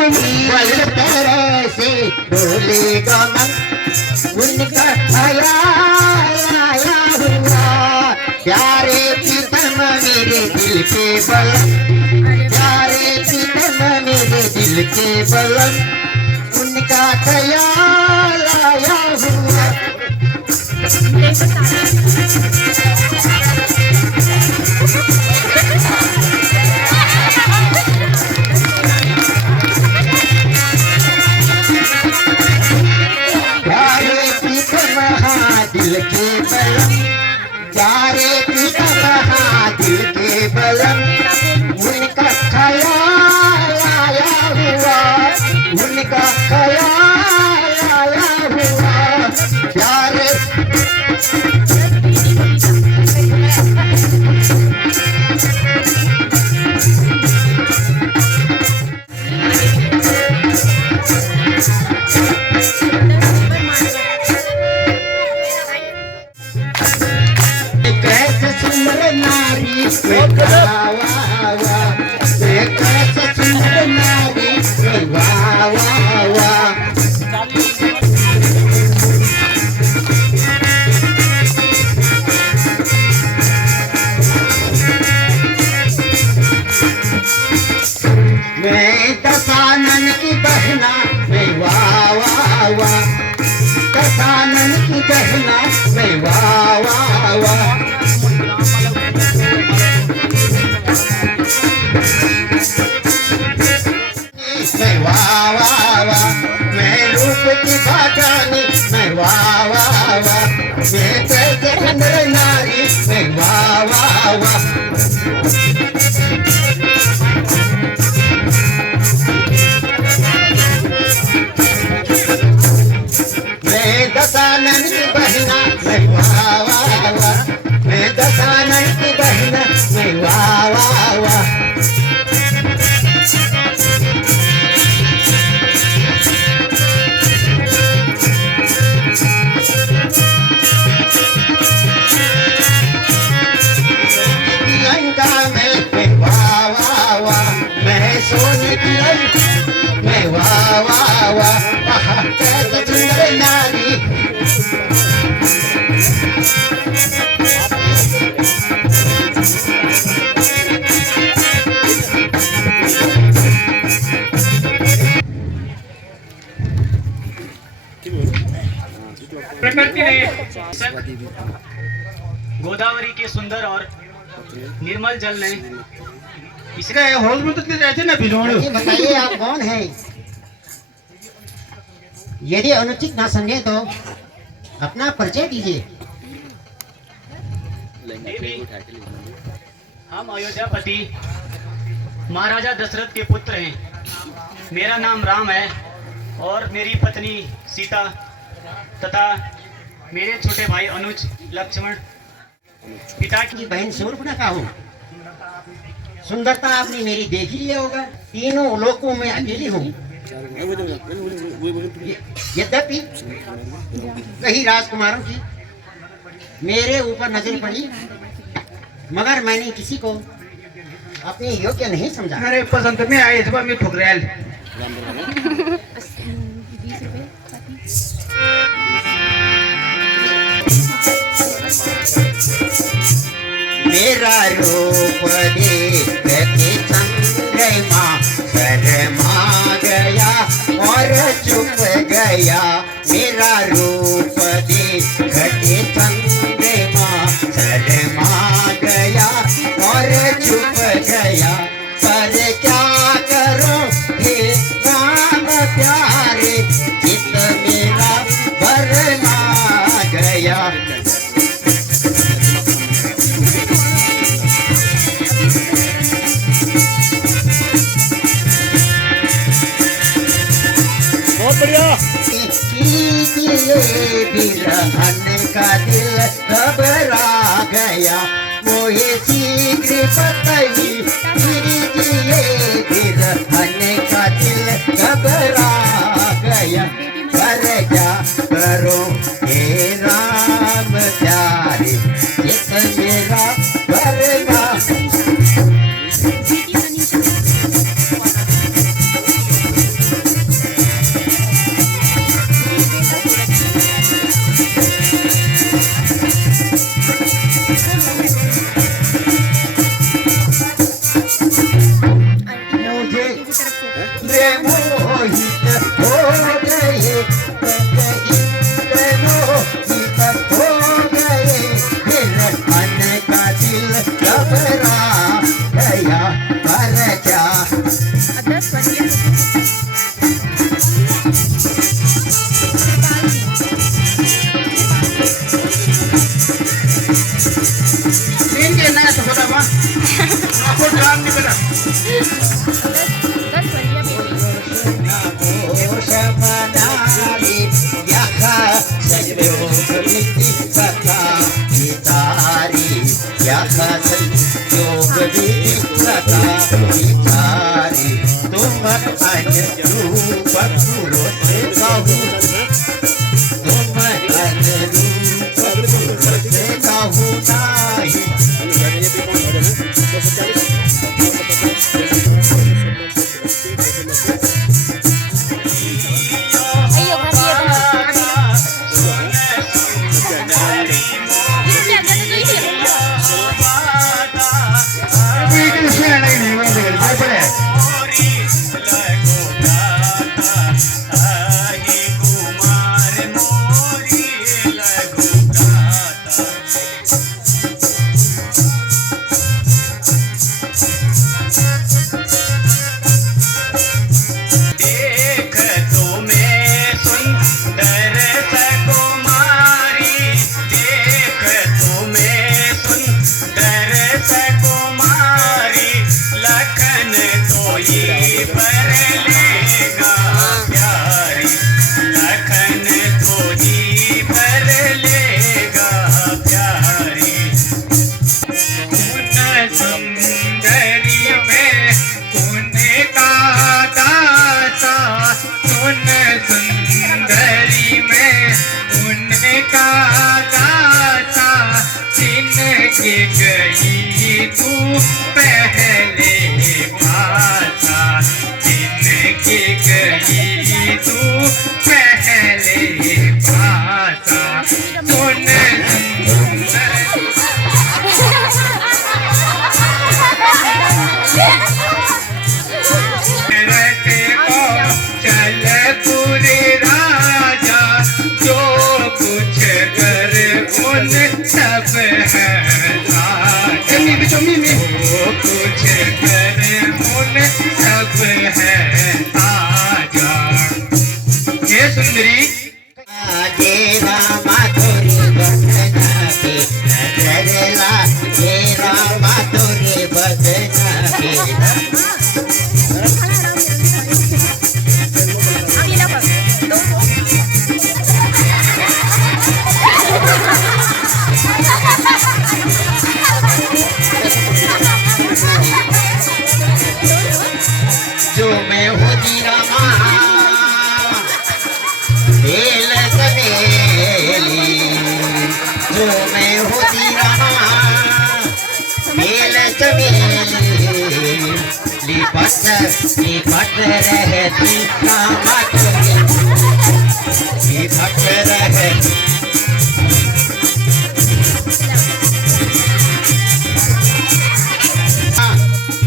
पल तेरे से डोलेगा मन, उनका ख्याल आया हुआ। प्यारे प्रीतम मेरे दिल के बलम, प्यारे प्रीतम मेरे दिल के बलम, उनका ख्याल आया हुआ। दिल के बलम, प्यारे प्रीतम दिल के बलम, उनका ख्याल आया हुआ, उनका ख्याल आया हुआ। प्यारे मैं दशानन की बहना, मैं वाह वाह वाह, दशानन की बहना, मैं वाह वाह वाह। मैं वाह वाह वाह, मैं रूप की बागानी, मैं वाह वाह वाह, मैं चंद्र नारी, मैं वाह वाह वाह। दशानन की बहना, मैं वाह वाह वाह, मैं दशानन की बहना, मैं वाह वाह वाह। लंका में मैं वाह वाह वाह, मैं सोने की लंका, मैं वाह वाह वाह, कैसे सुंदर नारी। प्रकृति ने गोदावरी के सुंदर और निर्मल जल ने इसका हौज में तो रहते ना भिजोड़े। ये बताइए आप कौन हैं? यदि अनुचित ना समझे तो अपना परिचय दीजिए। हम अयोध्यापति महाराजा दशरथ के पुत्र हैं। मेरा नाम राम है और मेरी पत्नी सीता तथा मेरे छोटे भाई अनुज, लक्ष्मण। पिता की बहन शूर्पणखा हूँ। सुंदरता आपने मेरी देख ही लिया होगा। तीनों लोकों में अकेली हूँ। यद्यपि कई राजकुमारों की मेरे ऊपर नजर पड़ी, मगर मैंने किसी को अपने योग्य नहीं समझा। अरे पसंद में आए थे मैं ठुकरेल। मेरा रूप देख के चंद्रमा शर्मा गया और चुप गया। मेरा रूप देख के चंद्रमा शर्मा गया और चुप गया। पर क्या करूं हे राम प्यारे, चित मेरा भरमा गया। बिरहन का दिल घबरा गया, मोहे शीघ्र पतई कीजिए। बिरहन का दिल घबरा गया, कर क्या करो हे राम प्यारे, चित मेरा भरमा। इंद्र मोहित हो गए, इंद्र मोहित हो गए, फिर मन का दिल घबरा गया, पर क्या इनके नया तो होता हुआ आपको काम नहीं पता गई तू पहले पासा, जिनके गई तू पहले पासा, सुन रखे को चल पूरे राजा, जो कुछ कर उन सब है वो कुछ कर उन सब है आजा। ये सुंदरी तेरा माधुरी बदना के नजरला, तेरा माधुरी बदना के जो मैं होती रमा बेल चमेली, जो मैं होती रमा बेल चमेली, लिपट लिपट रहती कामतुरी, लिपट रहे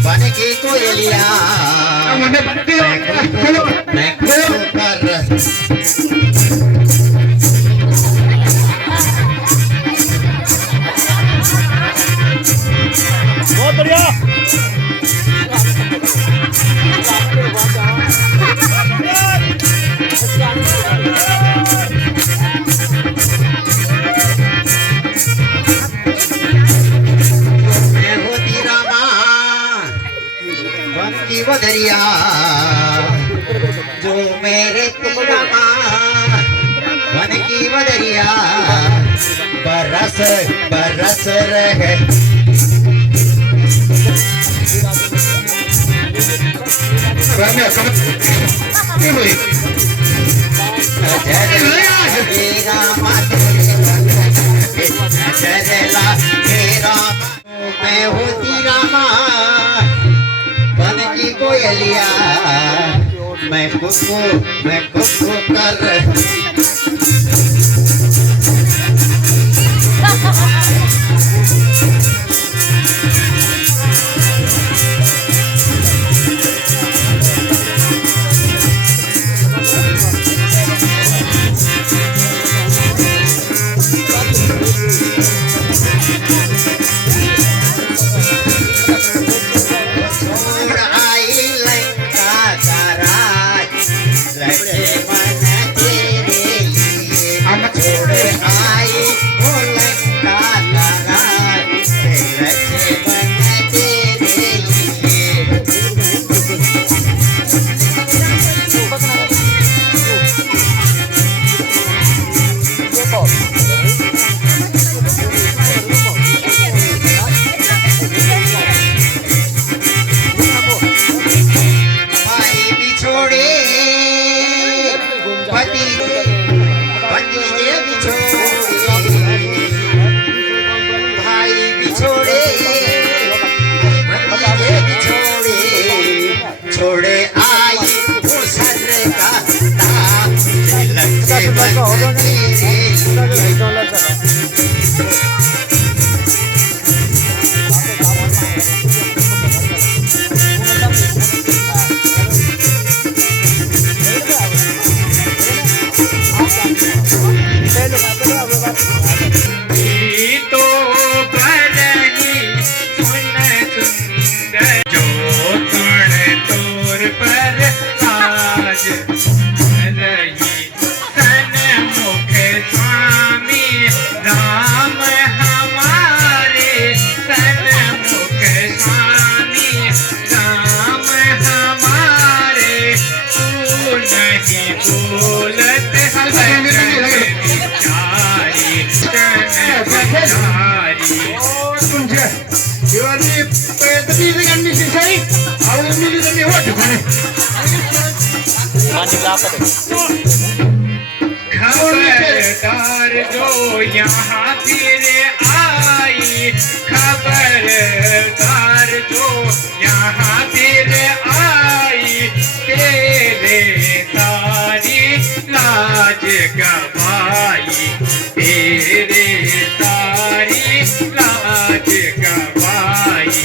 बन की कोयलिया, मैं खुद पर बहुत बढ़िया। मैं होती रामा बन की बदरिया, जो मेरे रामा बन की बदरिया, बरस बरस रहे मैं होती रामा बन की कोयलिया, मैं कुकू कर नहीं बोलत बिचारी तुमच्या जीवानी प्रयत्न गंडीची सही आवडली तुम्ही होत म्हणे खबरदार जो यहाँ तेरे आई खबरदार जो यहाँ तेरे आई तेरे सारी लाज गवाई तेरे सारी लाज गवाई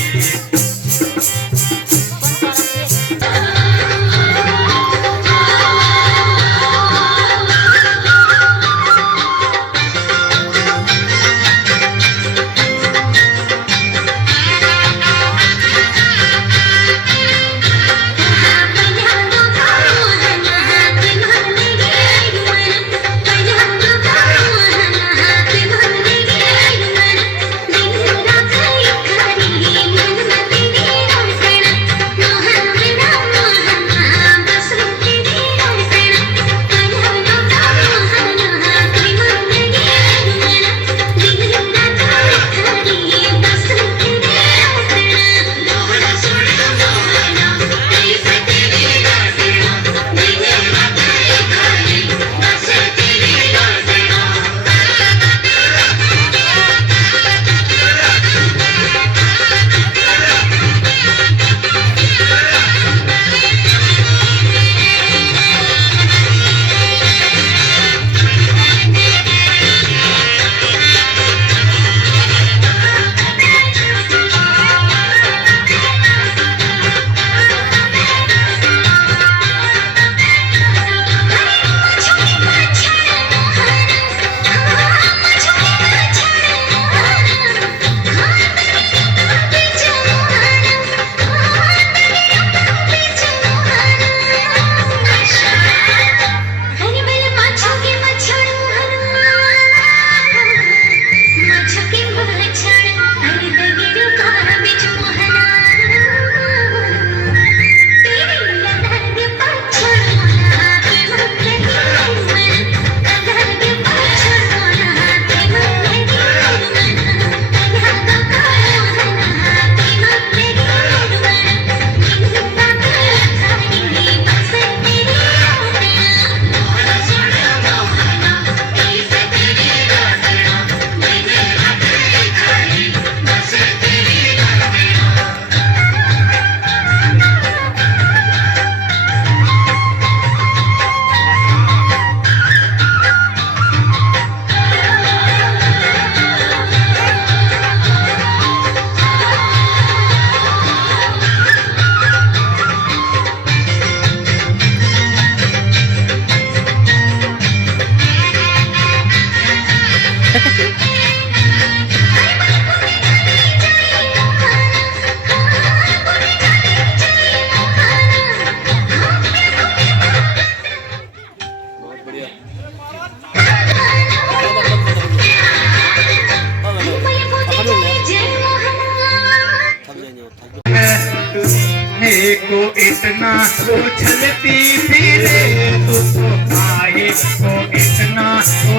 को इतना उछलती फिरे तू तो काहे को इतना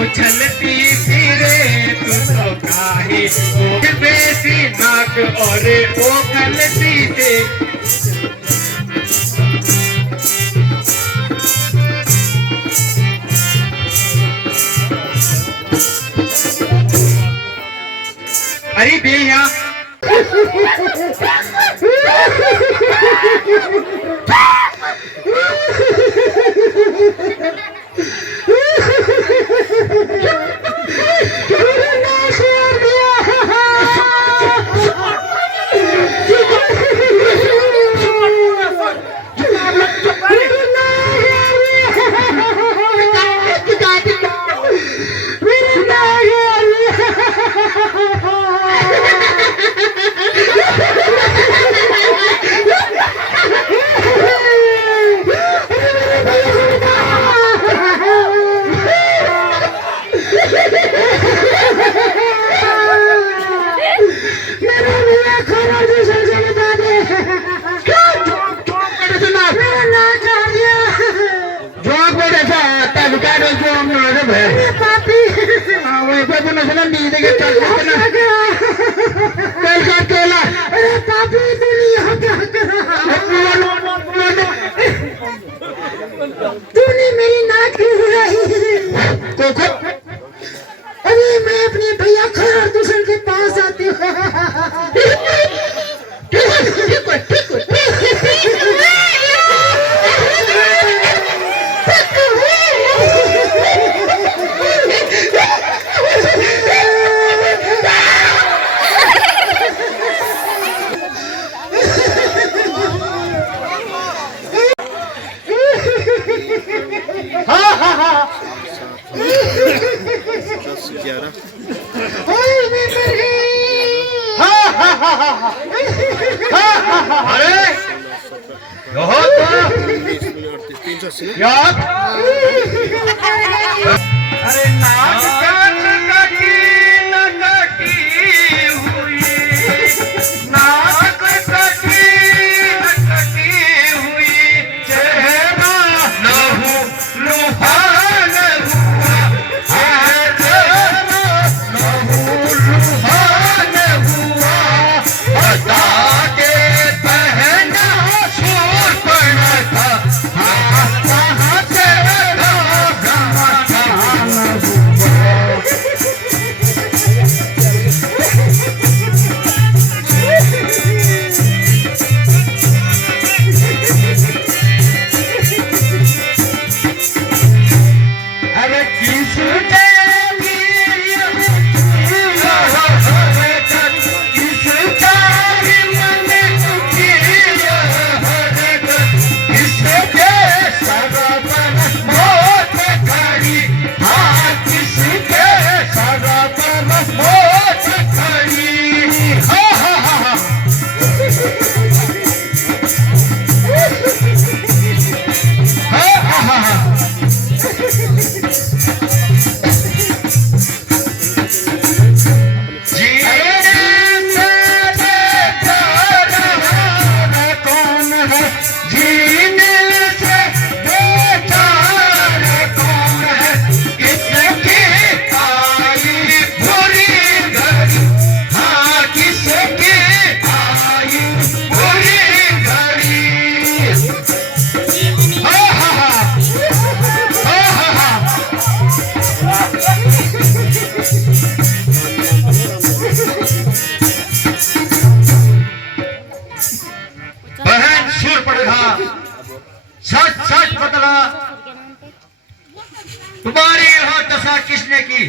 उछलती फिरे तू तो काहे को बेसी नाक और ओखलती से अरे भैया बे पापी हाँ वही पे तो नजर नींद के चल ना कल का केला अरे पापी तूने यहाँ क्या करा तूने मेरी नाक क्यों उड़ाई कोको अरे मैं अपने भैया खरार दूसरे के पास आती हूँ ओए मैं मर गई अरे बहुत यार अरे नाक कान कटी न कटी हुई नाक कटी न कटी हुई चेहरा लहू लुहान हुआ चेहरा लहू लुहान हुआ बता के पहना छोड़ पड़ा था कहाँ से अरे किसने किसका मन किया किसके सरपन मोट खड़ी हाँ किसके सरपन मोट खड़ी हाँ हाँ हाँ हाँ हाँ हाँ बहन सुर पड़ेगा सच सच बतला तुम्हारी यह दशा किसने की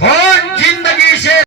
कौन जिंदगी से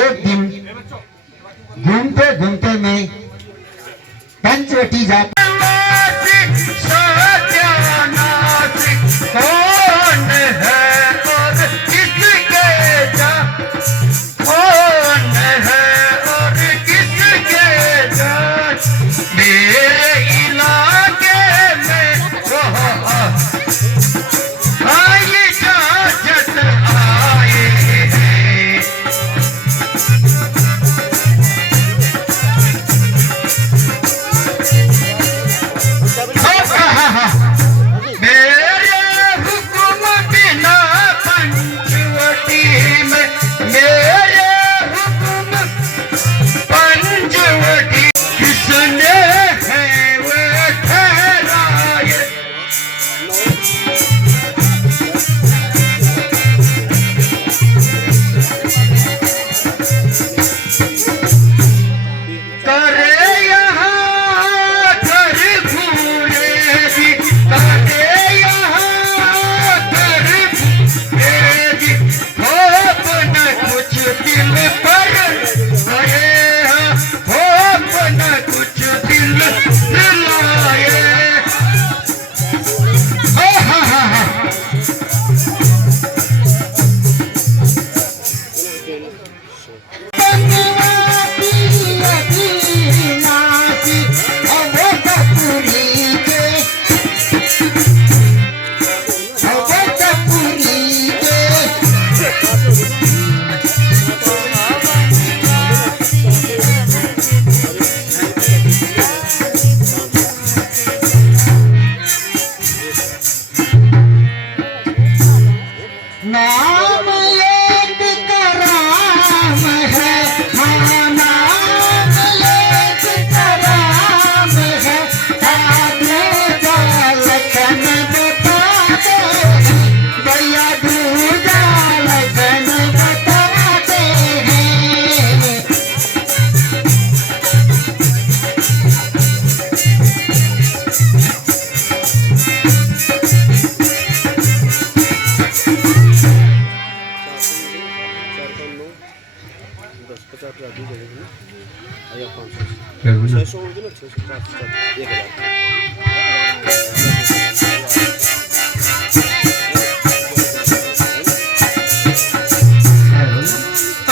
एक दिन घूमते घूमते मैं पंचवटी जा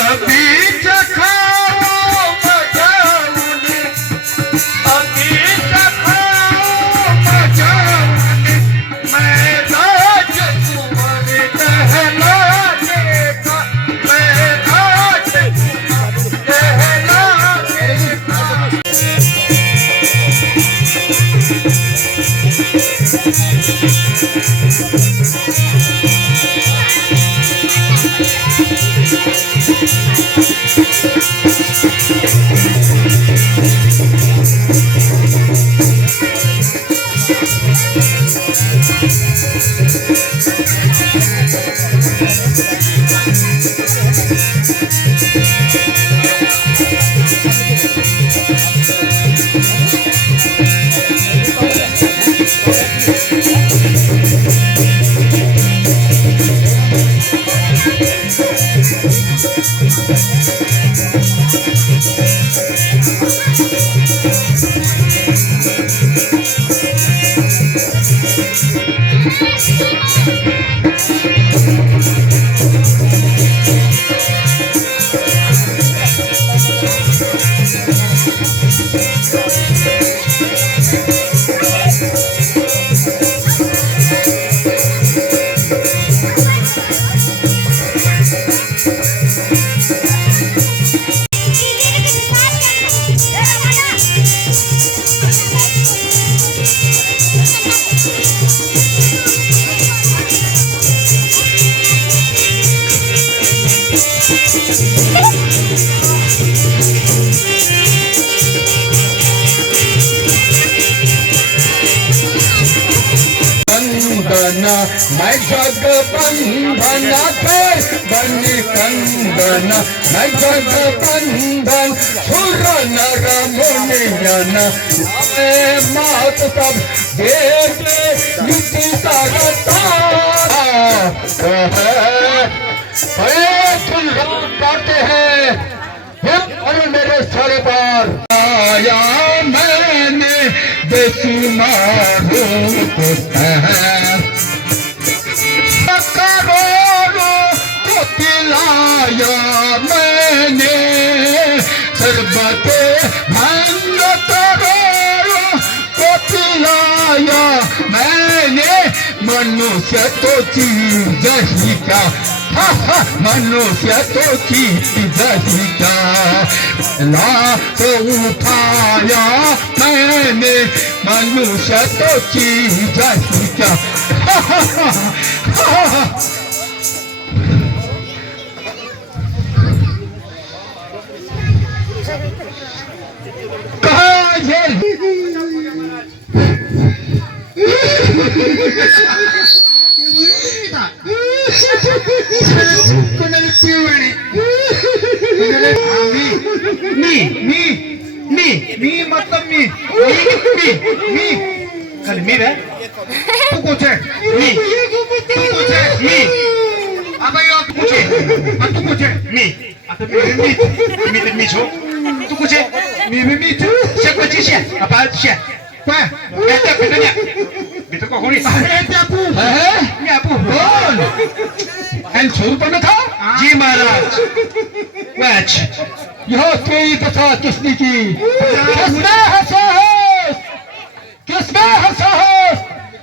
अभी चखाओ मजाउनी, अभी चखाओ मजाउनी, मैं राजकुमार कहलाने का, मैं राजकुमार कहलाने का। कंगना मैं जग बंधन कर बनी कंगना मैं जग बंधन सुर नर मुनियन मात सब देव नीति करता करते हैं और मेरे सर पर आया मैंने बेसुमार रूप करोड़ों को पिलाया मैंने शरबते भंग करोड़ों को पिलाया मैंने मनुष्य तो चीज ही क्या मनुष्य तो चीज ही क्या ला तो उठाया मैंने मनुष्य तो चीज ही क्या कहा मी मतलब मी कल मी रे तू कुछ है मी तू कुछ है मी अब यो कुछ है तू कुछ है मी आता मी तर मी छो तू कुछ है मी छो शेपची शे apa शे काय बेटा बेटा बेटा को कोणी मी आपू बोल एंड छोर पर था जी महाराज मैच यह तेरी कथा किसने की किसने हंसा है किसने हंसा है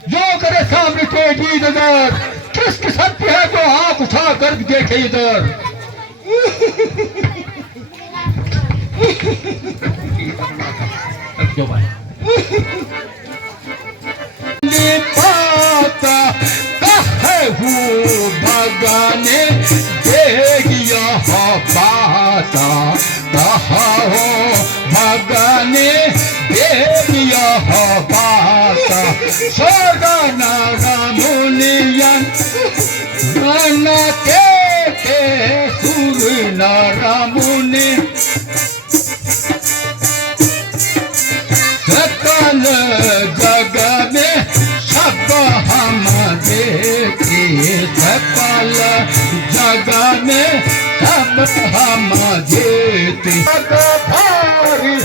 जो करे सामने तेरी नजर किसके सत्य है तो हाथ उठा कर देखे इधर जो भाई पाता कहे हूँ भगाने देगिया पाता कहा हो भगाने देगिया पाता सोगा नागा मुनियन गाना के सुर नारा मुनि सकल जग में सब हम देखे सकल जग में सब हम देते भारी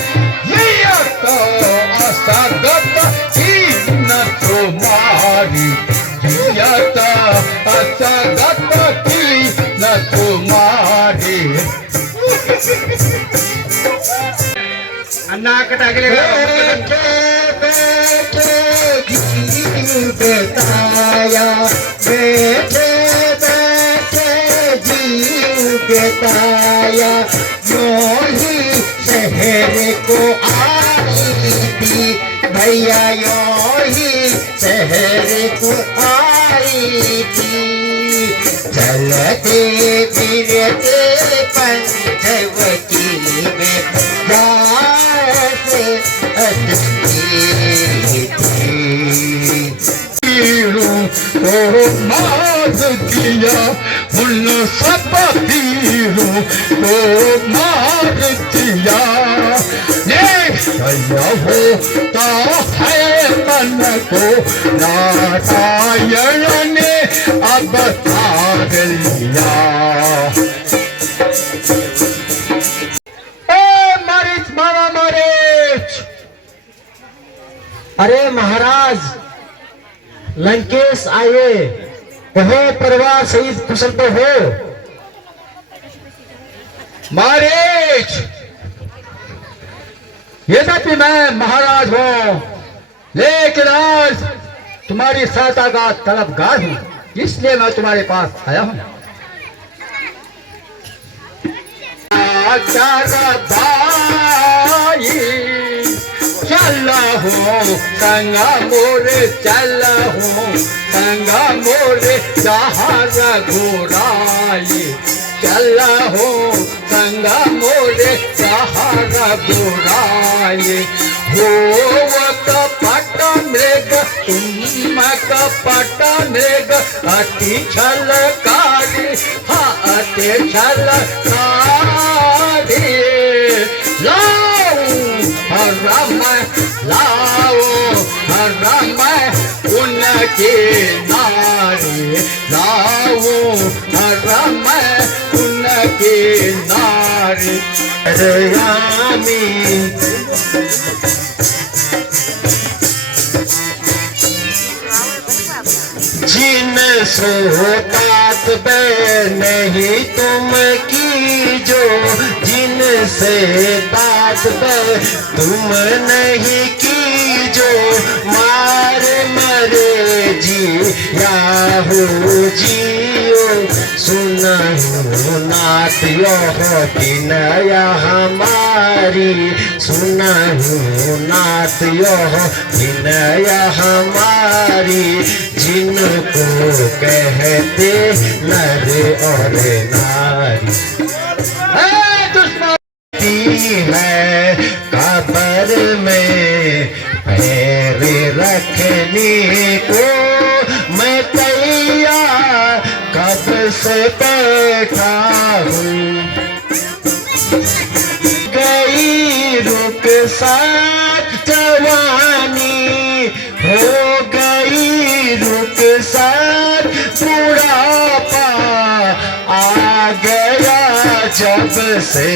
नाक कटा के बैठे बैठे जीव बेताया, बैठे बैठे जीव बेताया, यूं ही शहर को आई थी भैया, यूं ही शहर को आई थी। चलते फिरते पंचवटी में जाते अटकी थी। तीरों को मार दिया, उन सब तीरों को मार दिया। ये सया होता है मन को, नारायण ने अब तार लिया। मरीच मामा मरीच, अरे महाराज लंकेश आए, कहो परिवार सहित कुशल तो हो। मारीच, यद्यपि मैं महाराज हूं, लेकिन आज तुम्हारी सहायता का तलबगार हूं, इसलिए मैं तुम्हारे पास आया हूं। चार भाई चला हो संगा मोरे, चला हो संगा मोरे, जहाँ रघुराई चला हो संगा मोरे, जहाँ रघुराई। हो कपट मृग तुम कपट मृग, अति छलकारी, हाँ अति छलकारी। लाओ हरम लाओ हरम उनके नारी, लाओ हरम उनके नारी। रामी जिन सोतात बे नहीं तुम की जो, जिन से बात बे तुम नहीं की जो, मार मरे जी याहू जियो। सुनहु नाथ यह विनया हमारी, सुनहु नाथ यह विनया हमारी। जिनको कहते नर और नारी, है कब्र में पैर रखने को मैं तैयार कब से बैठा हूँ। गई रुक साथ जवानी, हो गई रुक साथ बुढ़ापा, आ गया जब से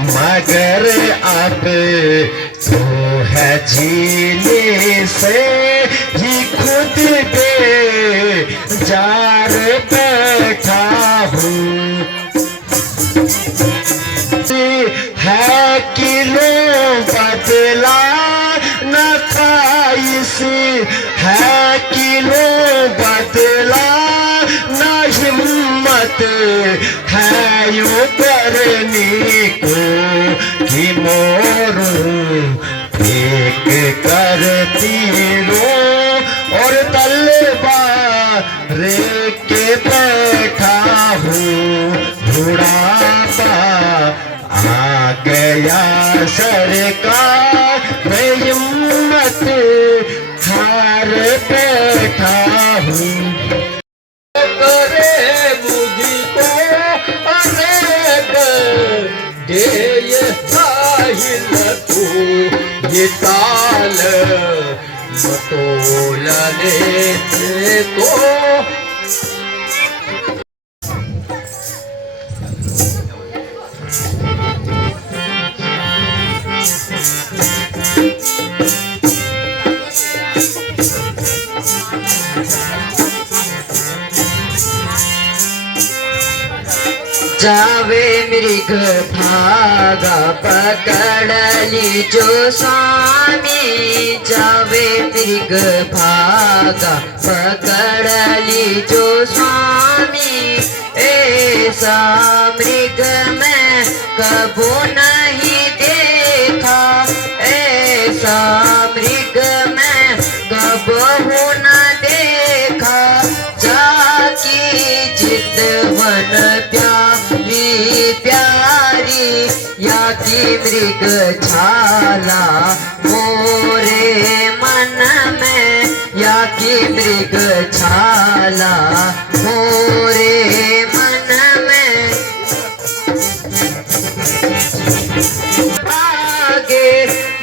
मगर अब तो है जीने से ही खुद पे जार बैठा हूँ। है किलो बदला न था इसी, है किलो बदला न हिम्मत है यूं करने को कि मोरूं एक करती रो और तलवार के बैठा हूँ। बुढ़ापा आ गया सरकार, मैं हिम्मत हार बैठा हूँ। करे मुझको अनेक दे ये साहिल तू, ये ताल मतोला लेते को। जावे मृग भागा पकड़ली जो स्वामी जावे मृग भागा पकड़ली जो स्वामी ऐसा मृग मैं कबो नहीं देखा ऐसा मृग मैं कबहू न देखा जाकी चितवन प्यारी प्यारी या की मृग छाला मोरे मन में या की मृग छाला मोरे मन में आगे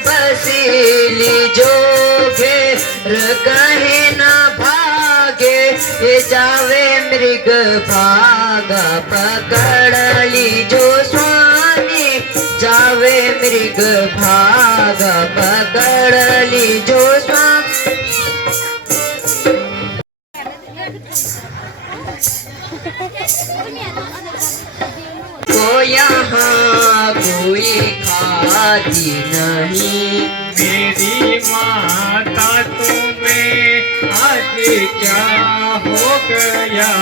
बसीली जो घेर कहे न भागे ये जावे मृग भागा पकड़ली जो स्वामी जावे मृग भागा पकड़ली जो स्वामी को यहाँ कोई खाती नहीं मेरी माता तुम्हें आज क्या हो गया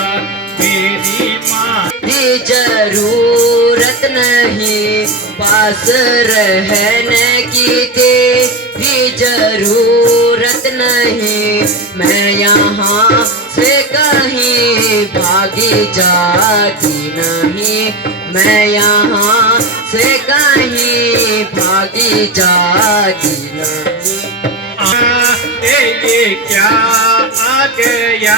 मेरी माँ की जरूरत नहीं पास रहने की तेरी जरूरत नहीं मैं यहाँ से कहीं भागी जाती नहीं मैं यहाँ से कहीं भागी जाती नहीं ये क्या आ गया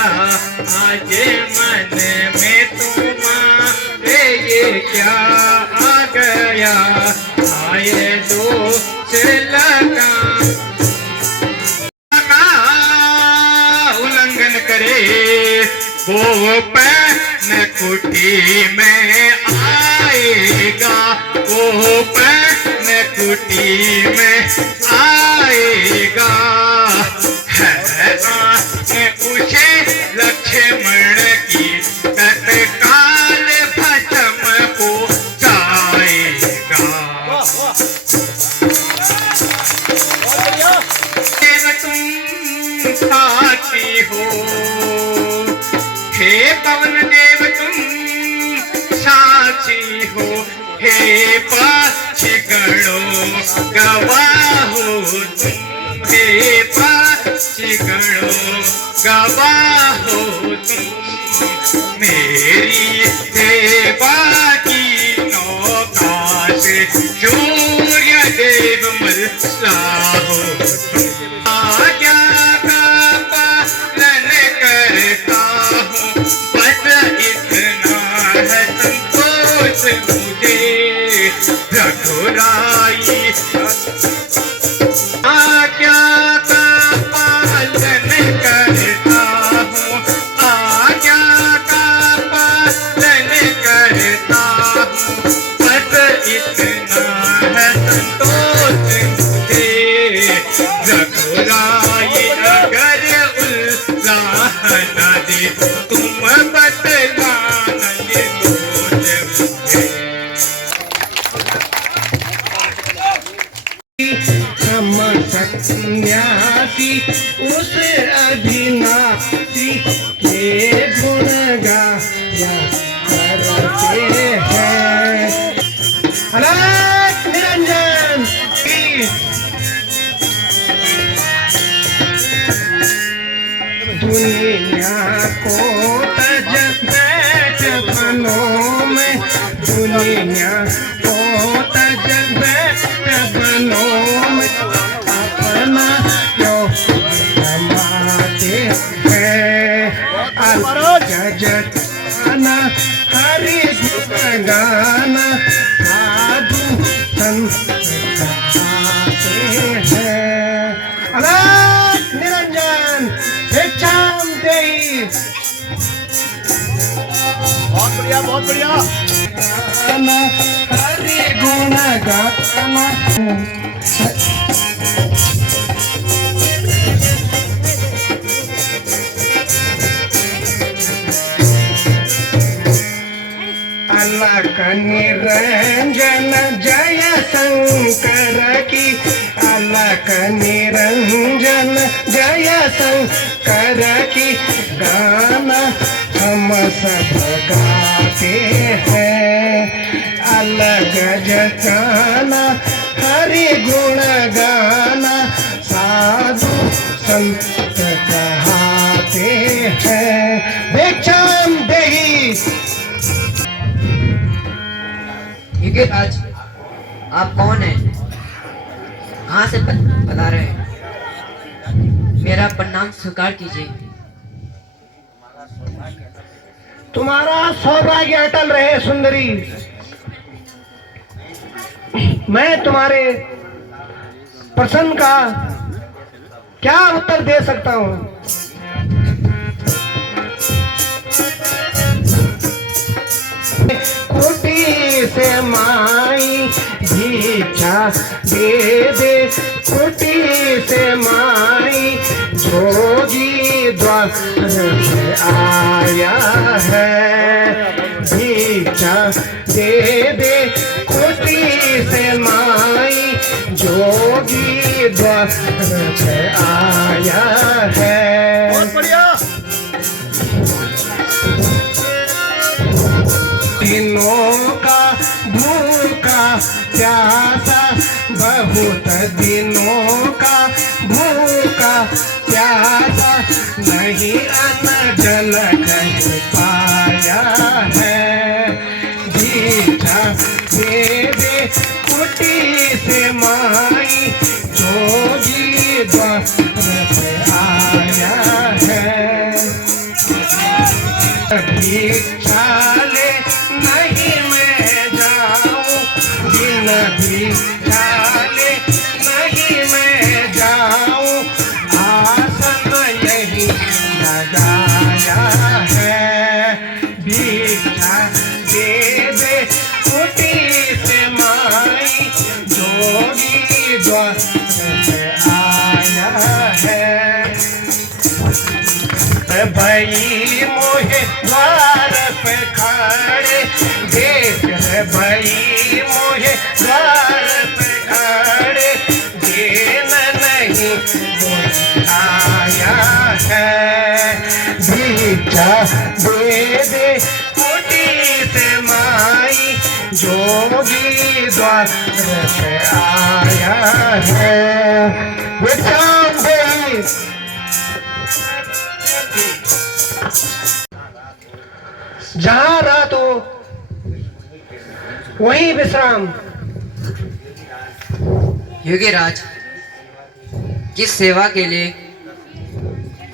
आज मन में तुम्हारे ये क्या आ गया आए दोस्त लगा उल्लंघन करे वो पैन कुटी में आएगा वो पैन कुटी में आएगा उसे लक्ष्मण की तत्काल भस्म हो जाएगा तुम साथी हो हे पवन देव तुम साथी हो हे पाछी गणों गवाह हो तुम हे पाछी गणों गवाह हो तुम मेरी सेवा की नौका से सूर्य देव मल्ला हो तुम आज्ञा का पालन करता हूँ बस इतना है संतोष मुझे रघुराई आज्ञा का पालन करता हूँ आज्ञा का पालन करता हूँ बस इतना है संतोष मुझे रघुराई अगर उल्लाह न दे तुम बतला न मुझे हम सन्यासी उस अभिनाशी के गुण गाया करते हैं अलग निरंजन की दुनिया को तज बैठ बनों में दुनिया को तज बैठ बनों में अपना क्यों कमाते हैं जगत हरि गाना साधु संत गाते हैं अलग निरंजन भिक्षाम देहि बहुत बढ़िया बहुत बढ़िया हरि गुण गाना अलग निरंजन शंकर की अलख निरंजन जय शंकर की गाना हम सब गाते हैं। अलग जगाना हरि गुण गाना साधु संत कहते हैं। भिक्षाम देहि। युगराज, आप कौन हैं? कहाँ से बता रहे हैं? मेरा प्रणाम स्वीकार कीजिए। तुम्हारा सौभाग्य अटल रहे सुंदरी। मैं तुम्हारे प्रश्न का क्या उत्तर दे सकता हूँ? कुटी से माई भिक्षा दे दे, कुटी से माई जोगी द्वार पे आया है। भिक्षा दे दे, कुटी से माई जोगी द्वार पे आया है। बहुत बढ़िया। दिनों का भूखा प्यासा, बहुत दिनों का भूखा प्यासा, नहीं अन्न जल कहीं पाया है। भिक्षा दे दे, कुटी से माई जोगी द्वार पे आया है। भिक्षा ले नहीं मैं जाऊं, बिन भिक्षा ले नहीं मैं जाऊं, आसन यही लगाया है। भिक्षा दे दे, कुटी से माई जोगी द्वार पे आया है। भाई मोहे द्वार पे खड़े देख रे, भाई मोहे द्वार पे खड़े देन नहीं कोई आया है। भिक्षा दे दे, कुटी से माई जोगी द्वार पे आया है। भिक्षाम देहि। जहाँ रात हो वहीं विश्राम। युगराज, किस सेवा के लिए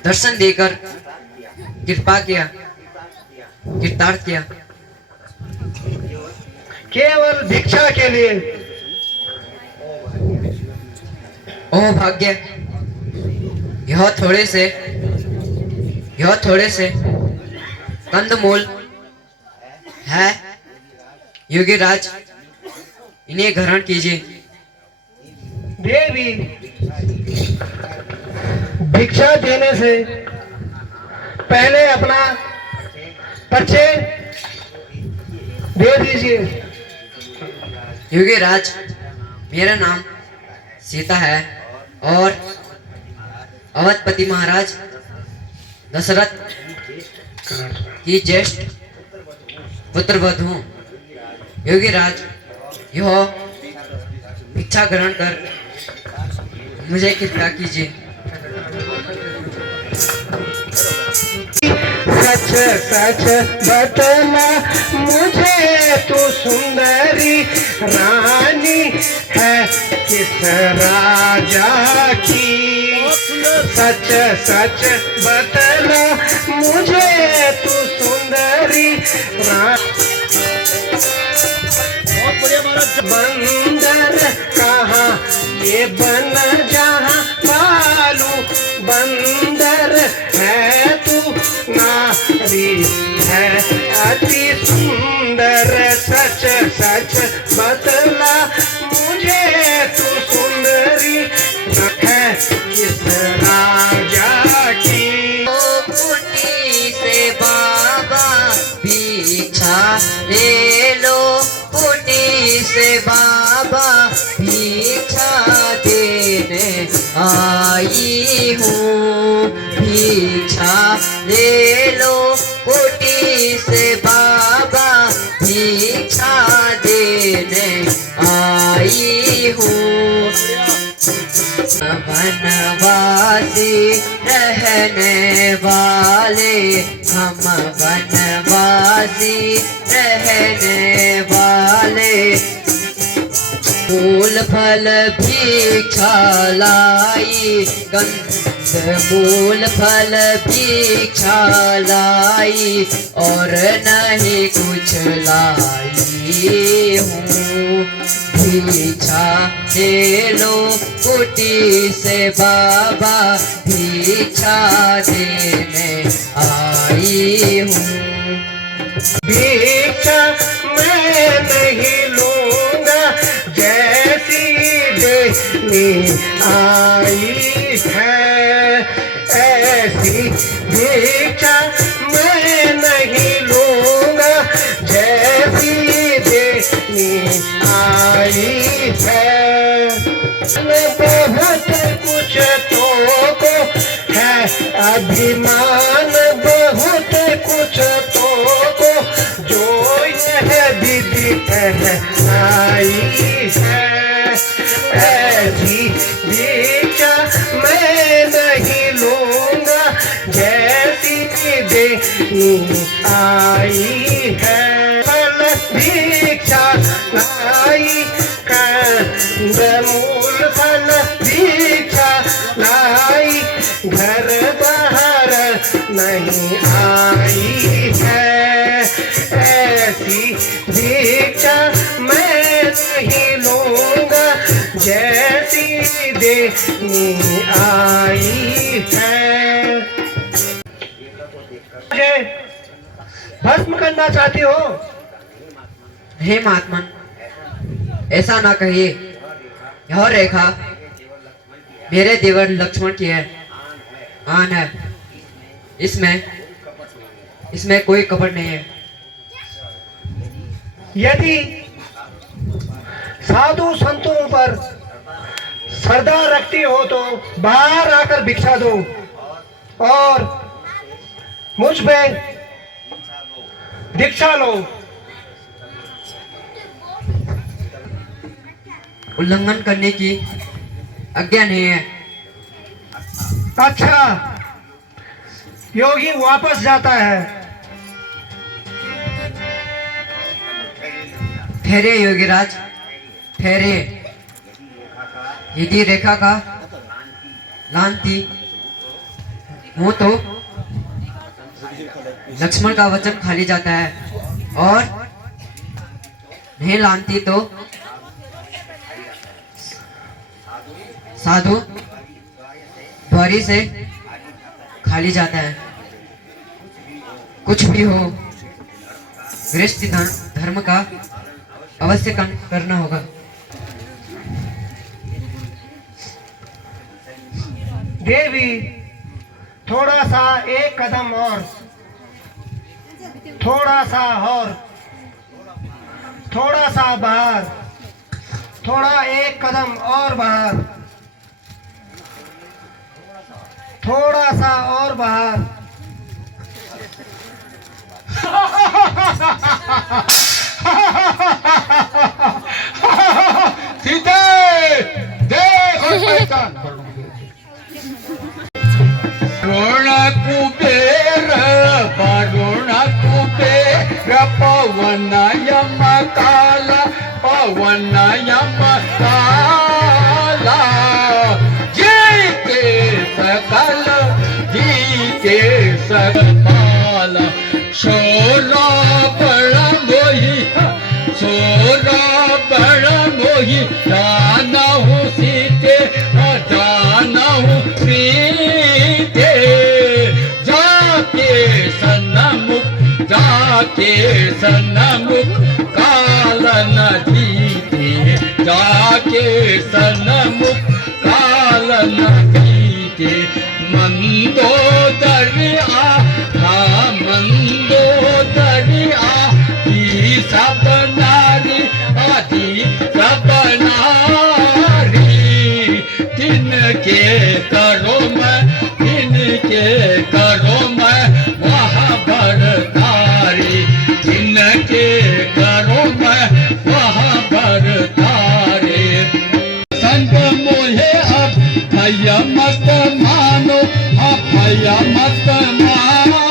दर्शन देकर कृपा किया, कृतार्थ किया? केवल भिक्षा के लिए। ओह भाग्य, यह थोड़े से कंदमूल है। युगराज, इन्हें ग्रहण कीजिए। देवी, भिक्षा देने से पहले अपना परिचय दे दीजिए। युगराज, मेरा नाम सीता है और अवधपति महाराज दशरथ की ज्येष्ठ पुत्रवधू हूँ। युगराज, यह भिक्षा ग्रहण कर मुझे कृपा कीजिए। सच सच बतना मुझे, तू सुंदरी रानी है किस राजा की। सच सच बतना मुझे, तू सुंदरी बंदर कहाँ ये बन जहाँ बालू, बंदर है तू नारी है अति सुंदर। सच सच बतला मुझे, तू सुंदरी है किस राजा की। कुटी से बाबा भिक्षा ले लो, कुटी से बाबा आई हूँ। भिक्षा ले लो कोटी से बाबा, भिक्षा देने आई हूँ। वनवासी रहने वाले, हम वनवासी रहने वाले, फूल फल भिक्षा लाई, कंदमूल फल भिक्षा लाई, और नहीं कुछ लाई हूँ। भिक्षा दे लो कुटी से बाबा, भिक्षा देने आई हूँ। भिक्षा मैं नहीं लूंगा, जैसी देनी आई है ऐसी भिक्षा मैं नहीं लूंगा, जैसी देनी आई है। बहुत कुछ तो को है अभिमान, बहुत कुछ तो को जो यह विदित है आई है। ऐसी भिक्षा मैं नहीं लूंगा, जैसी देनी आई है। फल भिक्षा लाई, कंदमूल फल भिक्षा लाई, घर बाहर नहीं आई है। ऐसी भिक्षा मैं नहीं लूंगा, जैसी देनी आई है। भस्म करना चाहती हो? हे महात्मा, ऐसा ना कहिए। यह रेखा मेरे देवर लक्ष्मण की है, आन है। इसमें कोई कपट नहीं है। यदि साधु संतों पर श्रद्धा रखती हो तो बाहर आकर भिक्षा दो और मुझ पे दीक्षा लो। उल्लंघन करने की आज्ञा नहीं है। अच्छा, योगी वापस जाता है। ठहरे योगीराज, ठहरे। यदि रेखा का लांती हो तो लक्ष्मण का वचन खाली जाता है, और नहीं लांती तो साधु द्वारी से खाली जाता है। कुछ भी हो, गृहस्थी धर्म का अवश्य करना होगा। देवी, थोड़ा सा एक कदम और, थोड़ा सा और, थोड़ा सा बाहर, थोड़ा एक कदम और बाहर, थोड़ा सा और बाहर। सीते देख और पहचान। वरुण कुबेर वरुण कुबेर, पवन यम काला पवन यम काला, जीते सकल जीते सकल, सोरा बड़ा मोही सोरा बड़ा मोही, जाना हूँ सीते जाना हूँ सीते, जाके सन्मुख काल न जीते, जाके सन्मुख काल न जीते। मंदोदरिया हाँ मंदोदरिया, ही सब नारी आदि सब नारी, तिन इनके करो मैं, इनके करो मैं वहाँ बरतारी, इनके करो मैं वहाँ बरतारी। संग मोहे अब भैया मत मानो, अब भैया मत मानो,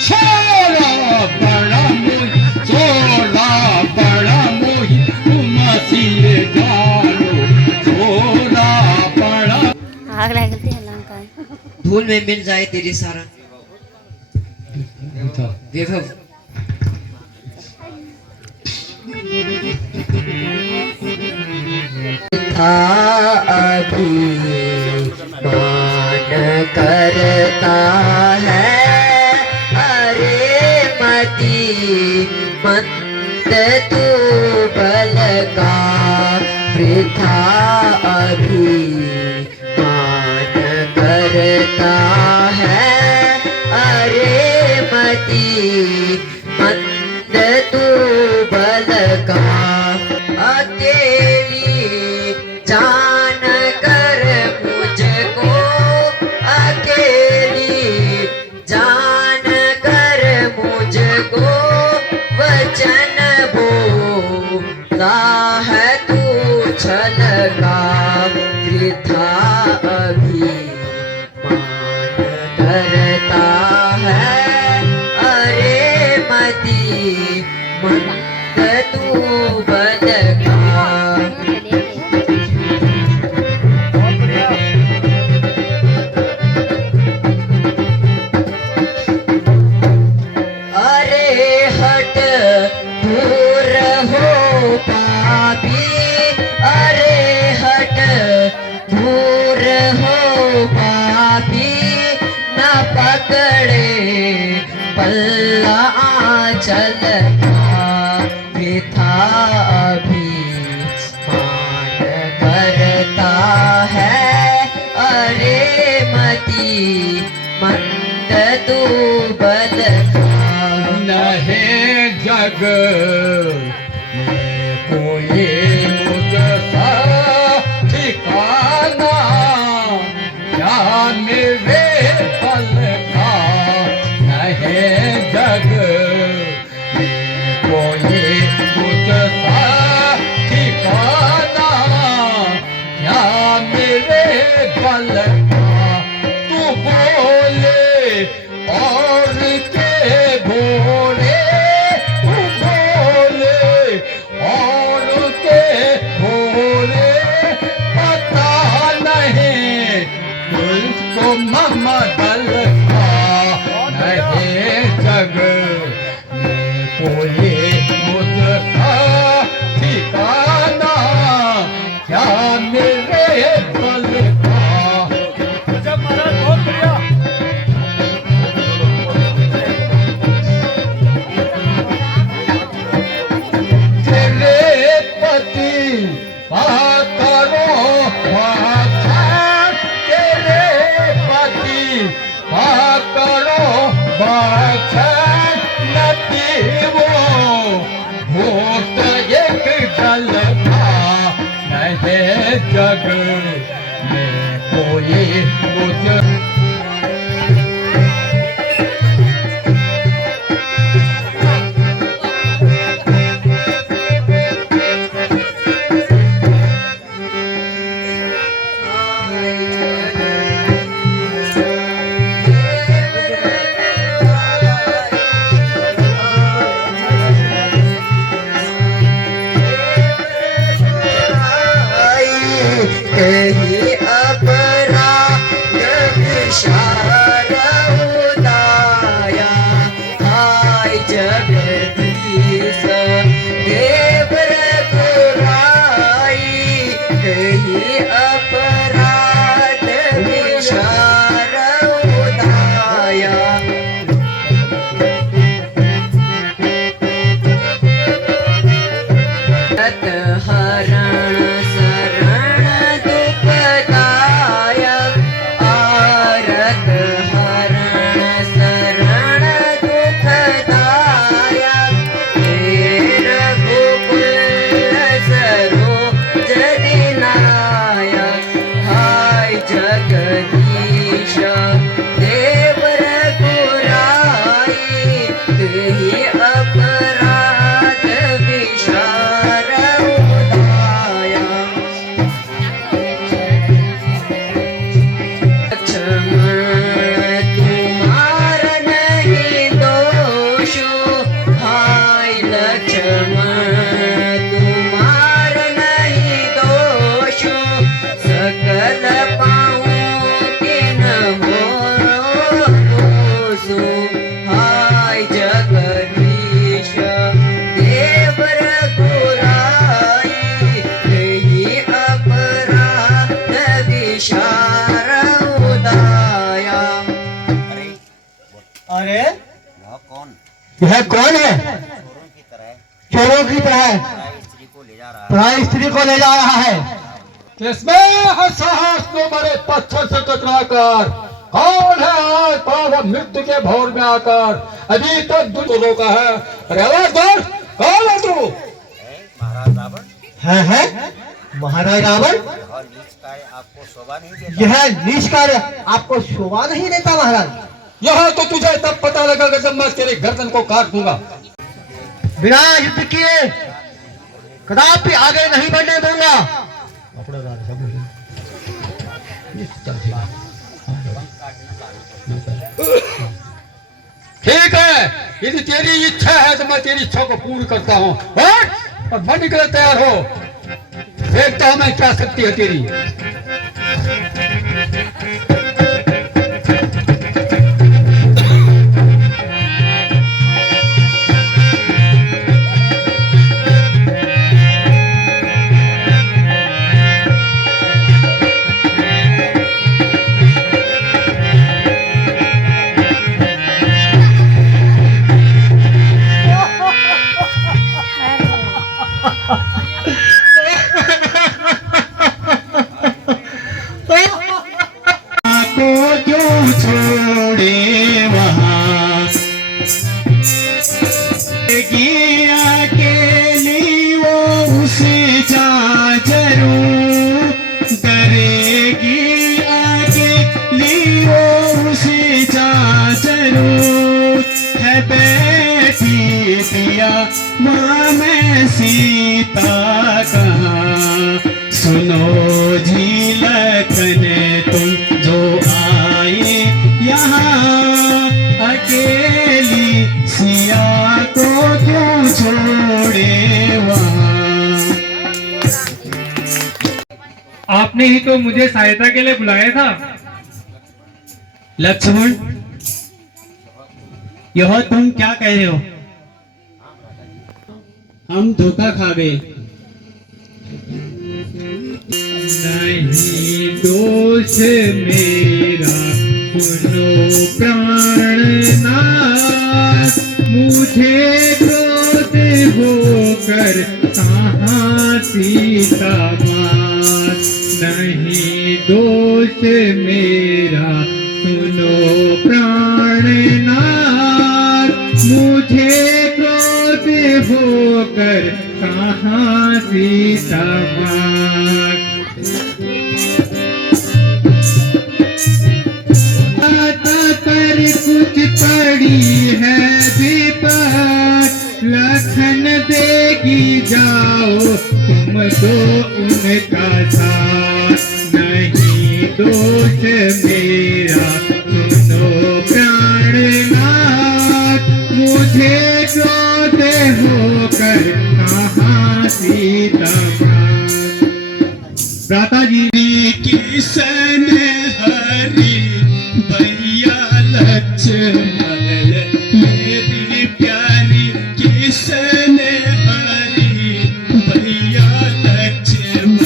छोरा बड़ा मोही, छोरा बड़ा मोही, तुम सिए जानो, छोरा बड़ा। आग लागती है लंका। धूल में मिल जाए तेरी सारा वैभव। था अभिमान करता है, अरे मती मंद तू बल का वृथा अभिमान करता है, अरे मती मंद तू बल का। अकेली जान कर मुझको, अकेली जान कर मुझको वचन बोला है तू छल का वृथा अभिमान करता है, अरे मती मंद तू बल का। अरे हट दूर हो पापी, अरे हट दूर हो पापी, न पकड़े पल्ला आंचल का वृथा अभिमान करता है, अरे मती मंद तू बल का। नहीं जग में कोई मुझसा ठिकाना, क्या मेरे पल का। नहीं जग में कोई मुझसा ठिकाना, क्या मेरे पल का। तू बोले और के भोले, तू बोले और के भोले, पता नहीं तुझको ममदल का। नहीं जग में कोई मुझसा ठिकाना, क्या मेरे पल का। जब महाराज बहुत बढ़िया। तेरे पति पाकरो बाछन, तेरे पति पाकरो बाछन, नती वो भूत एक जल था। नहीं जग में कोई मुझ कहीं अपराध यह कौन है? चोरों की तरह पराई स्त्री को ले जा रहा है। किसमें है साहस तो मरे पत्थर से टकराकर? कौन है आज पाव मृत्यु के भौर में आकर अभी तक दुख रोका है? अरे आवाज कर, कौन है तू? महाराज रावण है महाराज रावण। आपको शोभा नहीं देता। यह नीच कार्य आपको शोभा नहीं देता महाराज। यह तो तुझे तब पता लगेगा जब मैं तेरे गर्दन को काट दूंगा। बिना युद्ध किए कदापि आगे नहीं बढ़ने दूंगा। ठीक है, यदि तेरी इच्छा है तो मैं तेरी इच्छा को पूर्ण करता हूँ। और बन कर तैयार हो, देखता हूं मैं क्या शक्ति है तेरी। माँ मैं सीता कहाँ, सुनो जी लखन तुम जो आए यहाँ, अकेली सिया को क्यों छोड़े वहाँ। आपने ही तो मुझे सहायता के लिए बुलाया था। लक्ष्मण, यह तुम क्या कह रहे हो? हम धोखा खा गए। नहीं दोष मेरा सुनो प्राणनाथ, मुझे क्रोध होकर कहाँ सीता मात। नहीं दोष मेरा सुनो प्राणनाथ, मुझे क्रोध होकर कहाँ सीता मात। पर कुछ पड़ी है विपत, लखन देगी जाओ तुम दो उनका साथ। नहीं दोष मेरा सुनो प्राणनाथ, मुझे क्रोध होकर कहाँ सीता मात। भ्राता जी, किसन हरि भैया लक्ष्मण, मेरी प्यारी किसन हरि भैया लक्ष्मण।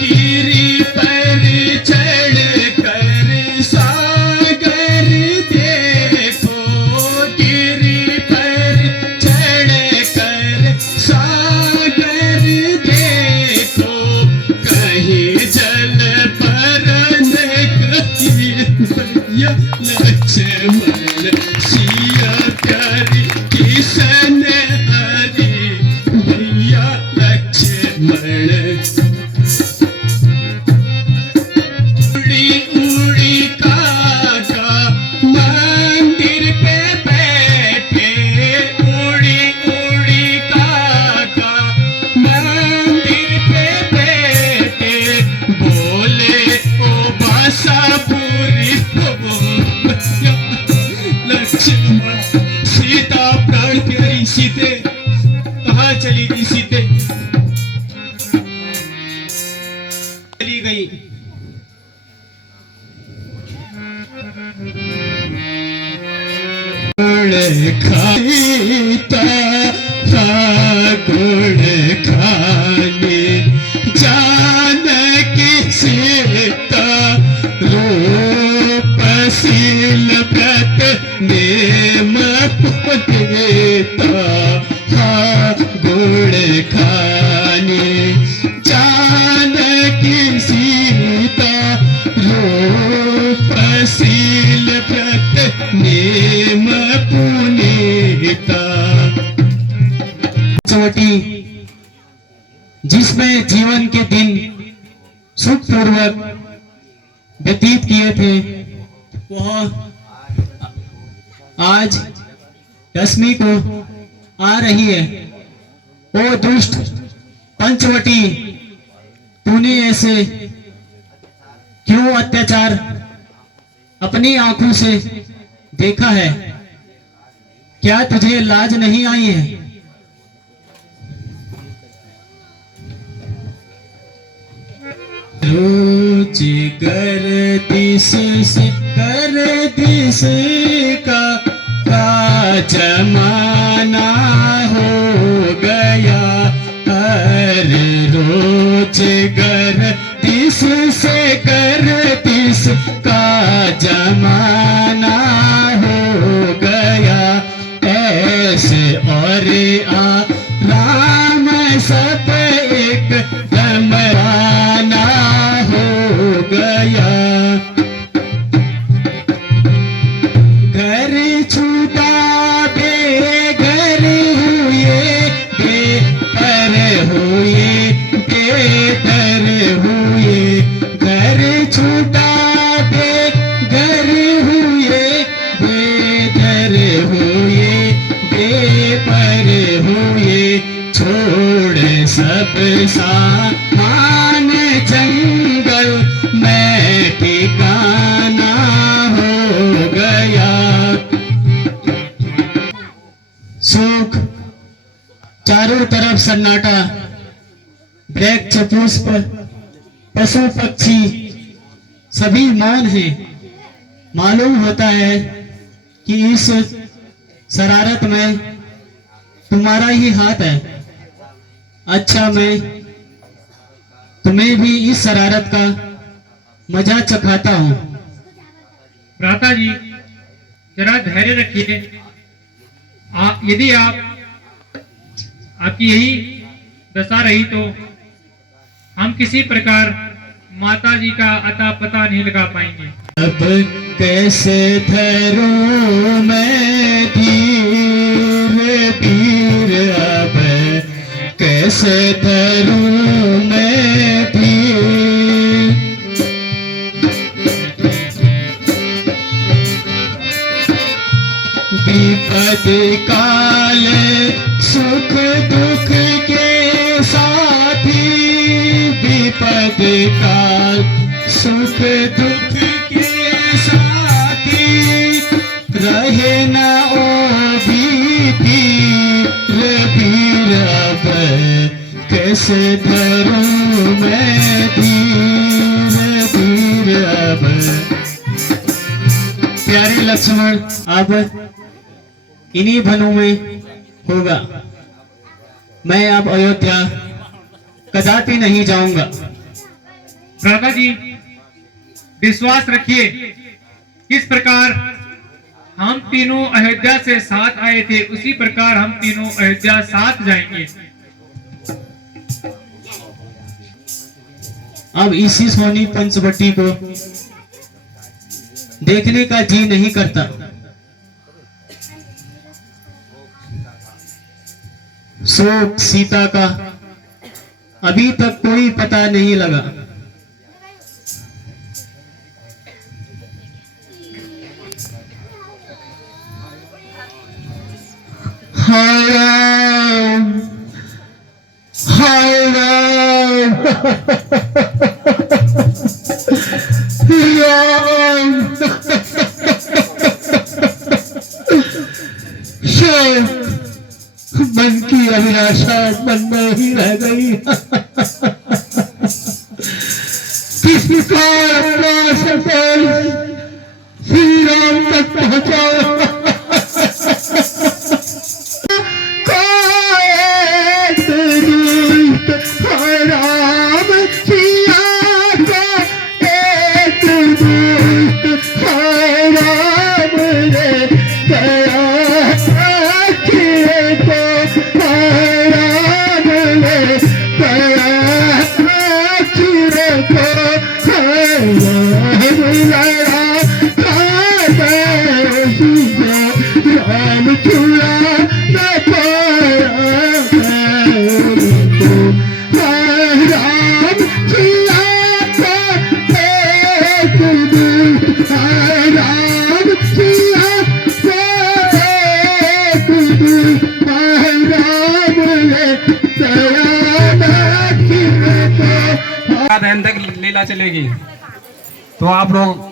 गिरी पर चढ़ कर सागर देखो, गिरी पर चढ़ कर सागर देखो, कहीं जल पर कहीं भैया लक्ष्मण, सिया प्यारी किसन हरि भैया लक्ष्मण। उड़ी उड़ी काका मंदिर पे बैठे, उड़ी उड़ी काका मंदिर पे बैठे, बोले ओ बासापुरी लक्ष्मण। सीता प्राण प्यारी सीते, कहाँ चली गई सीते? चली गई। खाता गुड़ खाने जानकी नेम पुनीता। चोटी जिसमें जीवन के दिन सुखपूर्वक व्यतीत किए थे, वह आज 10वीं को आ रही है। ओ दुष्ट पंचवटी, तूने ऐसे क्यों अत्याचार अपनी आंखों से देखा है? क्या तुझे लाज नहीं आई है? रोज कर दिस का जमाना हो गया। हर रोज गर्दिश से गर्दिश का जमाना हो गया। ऐसे और आराम सब एक दमराना हो गया। घर छूटा बेघर हुए, बेपर हुए, बेदर हुए। घर छूटा बेघर हुए, बेदर हुए, बेपर हुए। छोड़ सब सामान जंगल में ठिकाना हो गया। सुख चारों तरफ सन्नाटा, वृक्ष पुष्प पशु पक्षी सभी मौन हैं। मालूम होता है कि इस शरारत में तुम्हारा ही हाथ है। अच्छा, मैं तुम्हें भी इस शरारत का मजा चखाता हूँ। भ्राता जी, जरा धैर्य रखिए। यदि आपकी यही दशा रही तो हम किसी प्रकार माता जी का अता पता नहीं लगा पाएंगे। अब कैसे धरूं मैं धीर धीर, अब कैसे धरूं मैं धीर। विपद काल सुख दुख के साथी, विपद काल सुख दुख के साथी। रहे न ओ धीर धीर, अब कैसे धरूं मैं धीर धीर। अब प्यारे लक्ष्मण, अब इन्हीं वनों में होगा। मैं अब अयोध्या कदापि नहीं जाऊंगा। भ्राता जी, विश्वास रखिए, किस प्रकार हम तीनों अयोध्या से साथ आए थे, उसी प्रकार हम तीनों अयोध्या साथ जाएंगे। अब इसी सोनी पंचवटी को देखने का जी नहीं करता। शोक सीता का अभी तक कोई पता नहीं लगा। हाय राम, हाय राम, राम। शोक मन की अभिलाषा मन में ही रह गई। किस प्रकार अपना सफल श्री राम तक पहुंचा। राम जिया एक दूर राम जिया एक दूर राम दया बहन तक लीला चलेगी तो आप लोग